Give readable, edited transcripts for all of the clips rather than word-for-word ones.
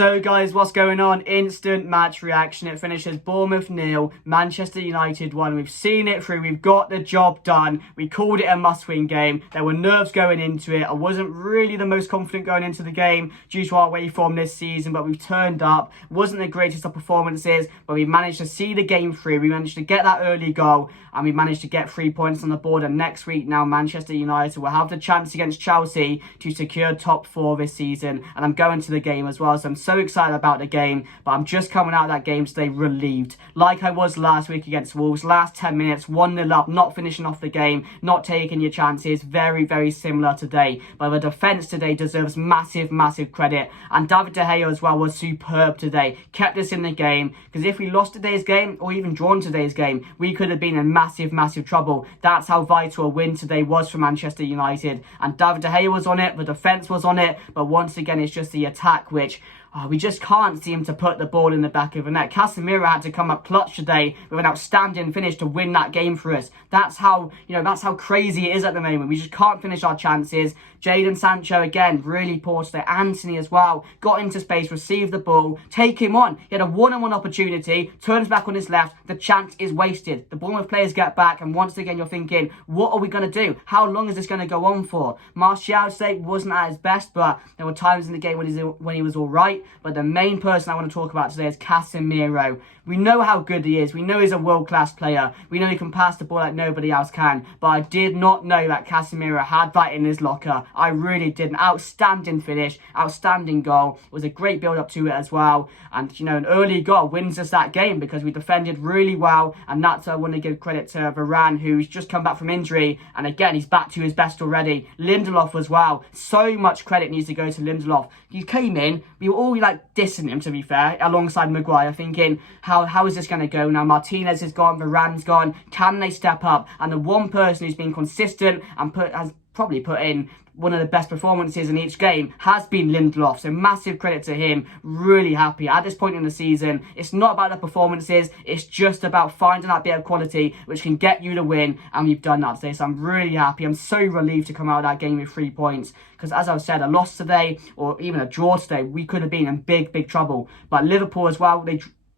So guys, what's going on? Instant match reaction. It finishes Bournemouth 0, Manchester United 1. We've seen it through. We've got the job done. We called it a must-win game. There were nerves going into it. I wasn't really the most confident going into the game due to our away form this season, but we've turned up. Wasn't the greatest of performances, but we managed to see the game through. We managed to get that early goal, and we managed to get 3 points on the board. And next week now, Manchester United will have the chance against Chelsea to secure top 4 this season. And I'm going to the game as well, so I'm so excited about the game, but I'm just coming out of that game today relieved, like I was last week against Wolves. Last 10 minutes, 1-0 up, not finishing off the game, not taking your chances. Very, very similar today, but the defence today deserves massive credit, and David De Gea as well was superb today. Kept us in the game, because if we lost today's game or even drawn today's game, we could have been in massive trouble. That's how vital a win today was for Manchester United, and David De Gea was on it, the defence was on it, but once again it's just the attack which we just can't seem to put the ball in the back of the net. Casemiro had to come up clutch today with an outstanding finish to win that game for us. That's how, that's how crazy it is at the moment. We just can't finish our chances. Jadon Sancho, again, really poor today. Anthony as well, got into space, received the ball, take him on. He had a one-on-one opportunity, turns back on his left, the chance is wasted. The Bournemouth players get back, and once again, you're thinking, what are we going to do? How long is this going to go on for? Martial today wasn't at his best, but there were times in the game when he was all right. But the main person I want to talk about today is Casemiro. We know how good he is. We know he's a world-class player. We know he can pass the ball like nobody else can. But I did not know that Casemiro had that in his locker. I really did. An outstanding finish, outstanding goal. It was a great build-up to it as well. And, an early goal wins us that game because we defended really well. And that's I want to give credit to Varane, who's just come back from injury. And again, he's back to his best already. Lindelof as well. So much credit needs to go to Lindelof. He came in, we were all dissing him, to be fair, alongside Maguire, thinking, how is this going to go now? Martinez is gone, Varane's gone. Can they step up? And the one person who's been consistent and has probably put in one of the best performances in each game has been Lindelof. So massive credit to him. Really happy. At this point in the season, it's not about the performances. It's just about finding that bit of quality which can get you the win. And we've done that today. So I'm really happy. I'm so relieved to come out of that game with 3 points. Because as I've said, a loss today or even a draw today, we could have been in big trouble. But Liverpool as well,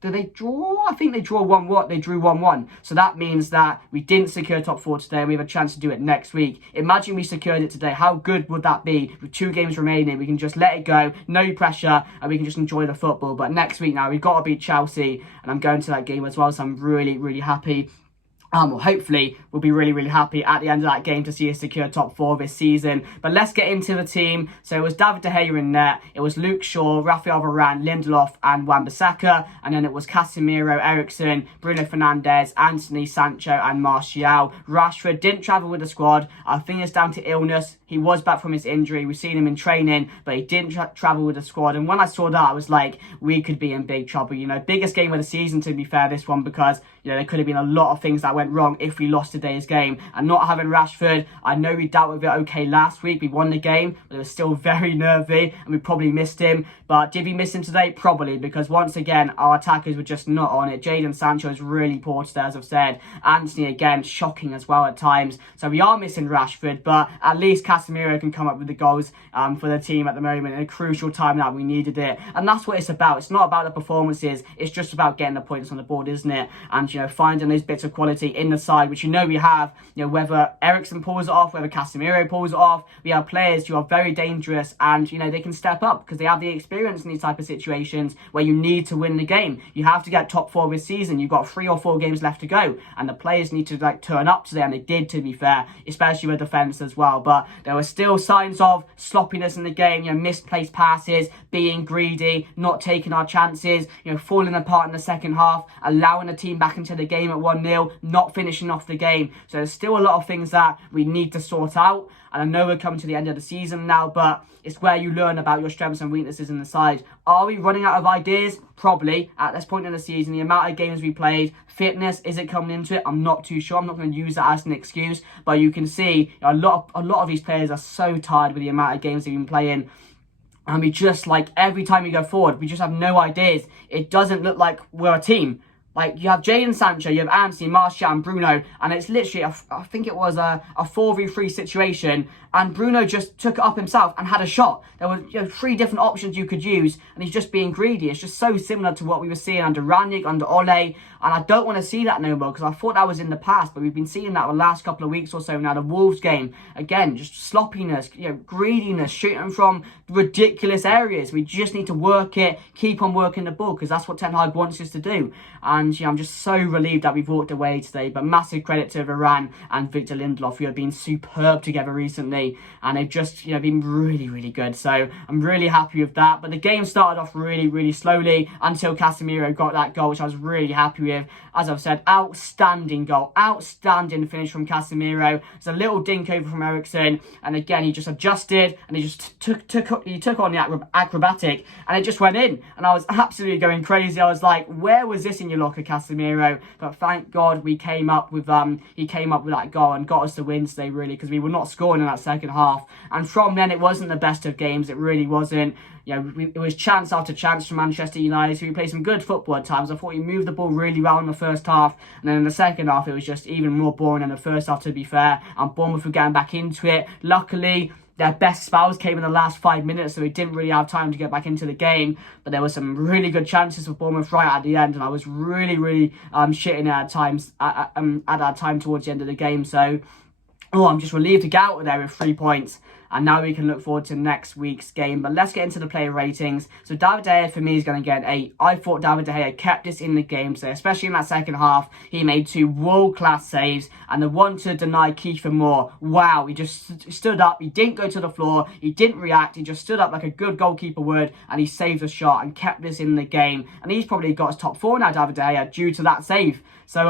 did they draw? I think they drew 1-1. They drew 1-1. So that means that we didn't secure top 4 today, and we have a chance to do it next week. Imagine we secured it today. How good would that be? With 2 games remaining, we can just let it go, no pressure, and we can just enjoy the football. But next week now, we've got to beat Chelsea, and I'm going to that game as well, so I'm really happy. Well, hopefully we'll be really happy at the end of that game to see us secure top 4 this season. But let's get into the team. So it was David De Gea in net, it was Luke Shaw, Rafael Varane, Lindelof and Wan-Bissaka, and then it was Casemiro, Eriksen, Bruno Fernandes, Anthony, Sancho and Martial. Rashford didn't travel with the squad. I think it's down to illness. He was back from his injury. We've seen him in training, but he didn't travel with the squad. And when I saw that, I was like, we could be in big trouble. Biggest game of the season, to be fair, this one, because, there could have been a lot of things that went wrong if we lost today's game. And not having Rashford, I know we dealt with it okay last week. We won the game, but it was still very nervy, and we probably missed him. But did we miss him today? Probably, because once again, our attackers were just not on it. Jadon Sancho is really poor today, as I've said. Anthony, again, shocking as well at times. So we are missing Rashford, but at least Casemiro can come up with the goals for the team at the moment in a crucial time that we needed it. And that's what it's about. It's not about the performances. It's just about getting the points on the board, isn't it? And, finding those bits of quality in the side, which we have, whether Eriksen pulls it off, whether Casemiro pulls it off, we have players who are very dangerous and, they can step up because they have the experience in these type of situations where you need to win the game. You have to get top 4 this season. You've got 3 or 4 games left to go, and the players need to turn up today, and they did, to be fair, especially with defence as well. But there were still signs of sloppiness in the game, misplaced passes, being greedy, not taking our chances, falling apart in the second half, allowing the team back into the game at 1-0, not finishing off the game. So there's still a lot of things that we need to sort out. And I know we're coming to the end of the season now, but it's where you learn about your strengths and weaknesses in the side. Are we running out of ideas? Probably. At this point in the season, the amount of games we played, fitness, is it coming into it? I'm not too sure. I'm not going to use that as an excuse. But you can see a lot of these players are so tired with the amount of games they've been playing. And we just, every time we go forward, we just have no ideas. It doesn't look like we're a team. Like, you have Jadon Sancho, you have Anthony, Martial and Bruno, and it's literally, I think it was a 4v3 situation, and Bruno just took it up himself and had a shot. There were 3 different options you could use, and he's just being greedy. It's just so similar to what we were seeing under Ranić, under Ole, and I don't want to see that no more, because I thought that was in the past, but we've been seeing that the last couple of weeks or so now. The Wolves game, again, just sloppiness, greediness, shooting from ridiculous areas. We just need to work it, keep on working the ball, because that's what Ten Hag wants us to do. And I'm just so relieved that we've walked away today. But massive credit to Varane and Victor Lindelof, who have been superb together recently, and they've just been really, really good. So I'm really happy with that. But the game started off really, really slowly until Casemiro got that goal, which I was really happy with. As I've said, outstanding goal, outstanding finish from Casemiro. It's a little dink over from Eriksen, and again he just adjusted and he just took on the acrobatic, and it just went in. And I was absolutely going crazy. I was like, where was this in your locker, Casemiro? But thank God he came up with that goal and got us the win today, really, because we were not scoring in that second half. And from then it wasn't the best of games. It really wasn't. It was chance after chance from Manchester United. We played some good football at times. I thought we moved the ball really well in the first half, and then in the second half it was just even more boring than the first half, to be fair. And Bournemouth were getting back into it. Luckily, their best spells came in the last 5 minutes, so we didn't really have time to get back into the game. But there were some really good chances for Bournemouth right at the end, and I was really, really shitting at times at that time towards the end of the game. So, I'm just relieved to get out of there with 3 points. And now we can look forward to next week's game. But let's get into the player ratings. So David De Gea for me is going to get an 8. I thought David De Gea kept us in the game. So especially in that second half, he made 2 world-class saves. And the one to deny Kiefer Moore. Wow, he just stood up. He didn't go to the floor. He didn't react. He just stood up like a good goalkeeper would. And he saved a shot and kept us in the game. And he's probably got his top 4 now, David De Gea, due to that save. So,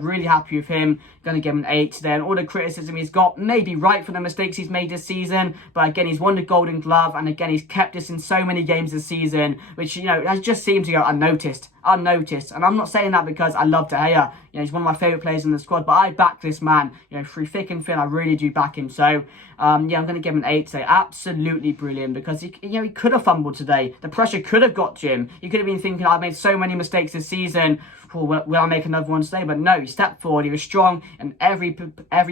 really happy with him. Going to give him an 8 today. And all the criticism he's got, maybe right for the mistakes he's made this season. But again, he's won the Golden Glove. And again, he's kept us in so many games this season, which, has just seemed to go unnoticed. And I'm not saying that because I love De Gea. He's one of my favourite players in the squad. But I back this man, through thick and thin. I really do back him. So, I'm going to give him an 8 today. Absolutely brilliant, because he could have fumbled today. The pressure could have got to him. He could have been thinking, I've made so many mistakes this season. Will I make another one today? But no, he stepped forward. He was strong in every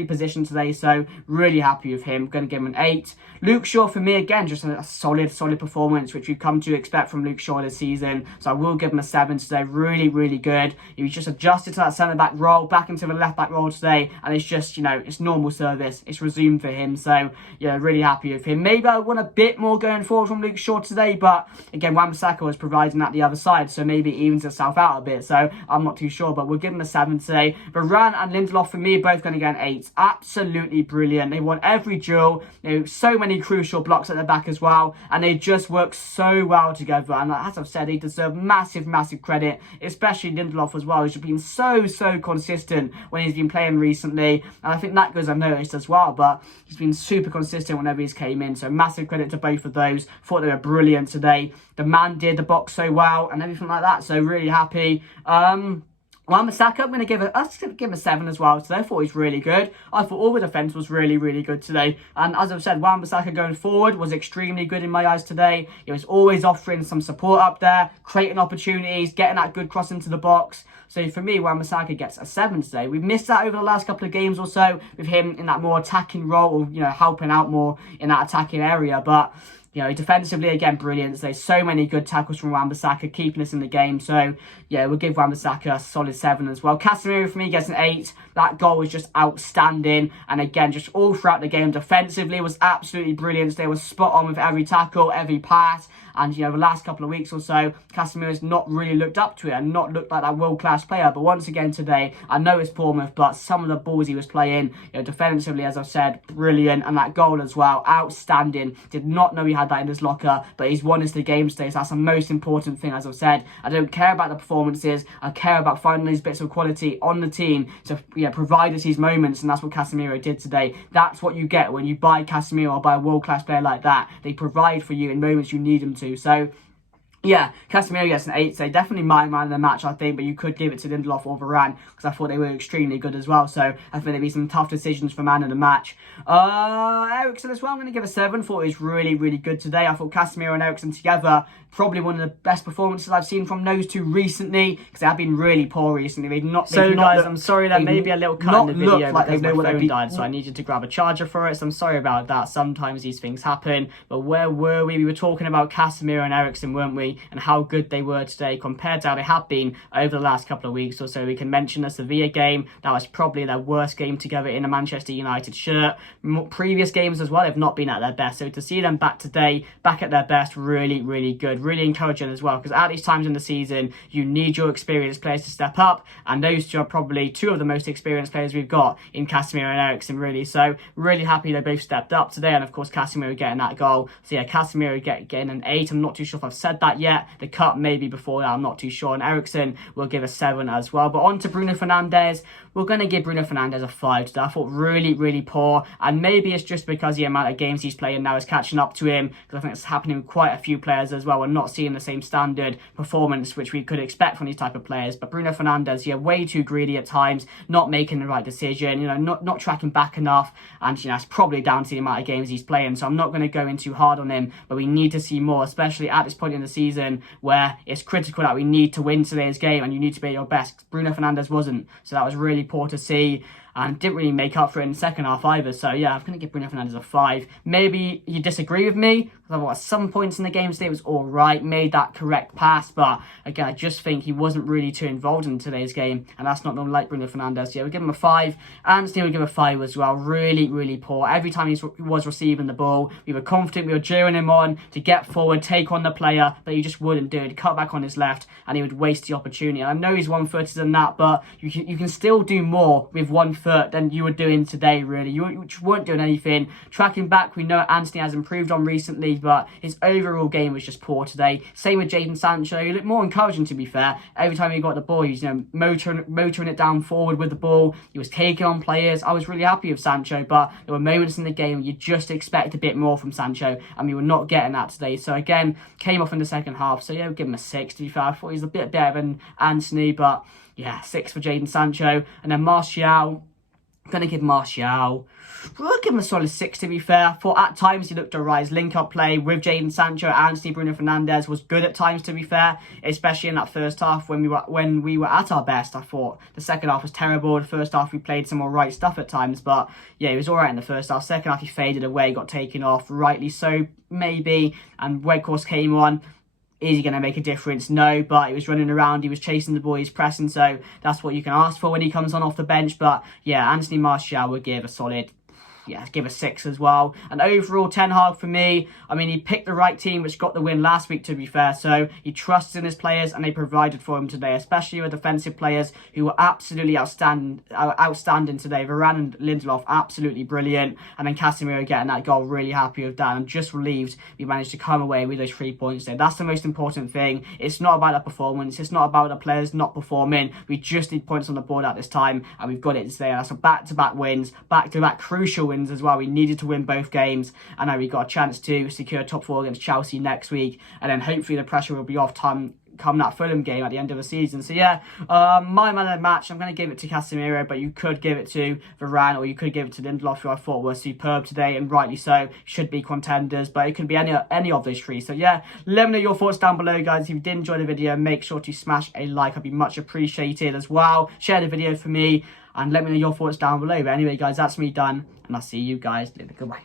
position today. So really happy with him. Going to give him an 8. Luke Shaw for me, again, just a solid performance, which we've come to expect from Luke Shaw this season. So I will give him a 7 today. Really, really good. He was just adjusted to that centre-back role, back into the left-back role today. And it's just, it's normal service. It's resumed for him. So, really happy with him. Maybe I want a bit more going forward from Luke Shaw today. But, again, Wan-Bissaka was providing at the other side. So maybe it evens itself out a bit. So I'm not too sure. But we'll give him a 7 today. Varane and Lindelof for me are both going to get an 8. Absolutely brilliant. They won every duel. So many crucial blocks at the back as well. And they just work so well together. And as I've said, they deserve massive credit. Especially Lindelof as well. He's been so consistent when he's been playing recently. And I think that goes unnoticed as well. But he's been super consistent whenever he's came in. So massive credit to both of those. Thought they were brilliant today. The man did the box so well and everything like that. So really happy. Wan-Bissaka, I'm going to give him a 7 as well today. I thought he was really good. I thought all the defence was really, really good today. And as I've said, Wan-Bissaka going forward was extremely good in my eyes today. He was always offering some support up there, creating opportunities, getting that good cross into the box. So for me, Wan-Bissaka gets a 7 today. We've missed that over the last couple of games or so with him in that more attacking role, or, helping out more in that attacking area. But defensively, again, brilliant. There's so many good tackles from Wan-Bissaka, keeping us in the game. So, we'll give Wan-Bissaka a solid 7 as well. Casemiro, for me, gets an 8. That goal was just outstanding. And again, just all throughout the game, defensively was absolutely brilliant. They were spot on with every tackle, every pass. And, the last couple of weeks or so, Casemiro's not really looked up to it and not looked like that world-class player. But once again today, I know it's Bournemouth, but some of the balls he was playing, defensively, as I've said, brilliant. And that goal as well, outstanding. Did not know he had that in his locker, but he's won us the game today. So that's the most important thing, as I've said. I don't care about the performances. I care about finding these bits of quality on the team to provide us these moments. And that's what Casemiro did today. That's what you get when you buy Casemiro or buy a world-class player like that. They provide for you in moments you need them to. So Yeah, Casemiro gets an 8, so definitely my man of the match, I think, but you could give it to Lindelof or Varane, because I thought they were extremely good as well, so I think there'd be some tough decisions for man of the match. Eriksen as well, I'm going to give a 7, thought he was really, really good today. I thought Casemiro and Eriksen together, probably one of the best performances I've seen from those two recently, because they have been really poor recently. I'm sorry, there may be a little cut in the video like because my phone died, so I needed to grab a charger for it, so I'm sorry about that. Sometimes these things happen, but where were we? We were talking about Casemiro and Eriksen, weren't we? And how good they were today compared to how they have been over the last couple of weeks or so. We can mention the Sevilla game. That was probably their worst game together in a Manchester United shirt. Previous games as well, they've not been at their best. So to see them back today, back at their best, really, really good. Really encouraging as well, because at these times in the season, you need your experienced players to step up. And those two are probably two of the most experienced players we've got in Casemiro and Eriksen, really. So really happy they both stepped up today. And of course, Casemiro getting that goal. So yeah, Casemiro getting an 8. I'm not too sure if I've said that yet. The cut maybe before that, I'm not too sure. And Eriksen will give a 7 as well. But on to Bruno Fernandes. We're going to give Bruno Fernandes a 5 today. I thought really, really poor. And maybe it's just because the amount of games he's playing now is catching up to him. Because I think it's happening with quite a few players as well. We're not seeing the same standard performance which we could expect from these type of players. But Bruno Fernandes, yeah, way too greedy at times. Not making the right decision. Not tracking back enough. And, it's probably down to the amount of games he's playing. So I'm not going to go in too hard on him. But we need to see more, especially at this point in the season where it's critical that we need to win today's game and you need to be at your best. Bruno Fernandes wasn't. So that was really poor to see. And didn't really make up for it in the second half either. So yeah, I'm going to give Bruno Fernandes a 5. Maybe you disagree with me. I thought at some points in the game today it was alright, made that correct pass. But again, I just think he wasn't really too involved in today's game. And that's not normally like Bruno Fernandes. Yeah, we'll give him a 5. Anthony will give a 5 as well. Really, really poor. Every time he was receiving the ball, we were confident, we were cheering him on to get forward, take on the player. But he just wouldn't do it. He'd cut back on his left and he would waste the opportunity. And I know he's 1-footed and that, but you can still do more with 1 foot than you were doing today, really. You weren't doing anything. Tracking back, we know Anthony has improved on recently, but his overall game was just poor today. Same with Jadon Sancho. He looked more encouraging, to be fair. Every time he got the ball, he was motoring it down forward with the ball. He was taking on players. I was really happy with Sancho, but there were moments in the game where you just expect a bit more from Sancho, and we were not getting that today. So again, came off in the second half. So yeah, we'll give him a 6, to be fair. I thought he was a bit better than Anthony, but yeah, 6 for Jadon Sancho. And then Martial. I'm going to give Martial, we'll give him a solid 6, to be fair. For at times he looked to rise. Link-up play with Jadon Sancho, Anthony, Bruno Fernandes was good at times, to be fair. Especially in that first half when we were at our best, I thought. The second half was terrible. The first half we played some alright stuff at times. But yeah, he was alright in the first half. Second half he faded away, got taken off. Rightly so, maybe. And Weghorst came on. Is he going to make a difference? No, but he was running around, he was chasing the ball, he's pressing, so that's what you can ask for when he comes on off the bench. But yeah, Anthony Martial would give a solid, give a 6 as well. And overall, Ten Hag for me, I mean, he picked the right team, which got the win last week, to be fair. So he trusts in his players, and they provided for him today, especially with defensive players who were absolutely outstanding today. Varane and Lindelof, absolutely brilliant. And then Casemiro getting that goal, really happy with that. I'm just relieved we managed to come away with those 3 points there. That's the most important thing. It's not about the performance. It's not about the players not performing. We just need points on the board at this time, and we've got it today. That's a back-to-back wins, back-to-back crucial wins as well. We needed to win both games, and now we got a chance to secure top 4 against Chelsea next week, and then hopefully the pressure will be off come that Fulham game at the end of the season. So yeah, my man of the match, I'm going to give it to Casemiro, but you could give it to Varane, or you could give it to Lindelof, who I thought was superb today, and rightly so, should be contenders, but it could be any of those 3. So yeah, let me know your thoughts down below, guys. If you did enjoy the video, make sure to smash a like. I'd be much appreciated as well. Share the video for me, and let me know your thoughts down below. But anyway, guys, that's me done, and I'll see you guys later. Goodbye.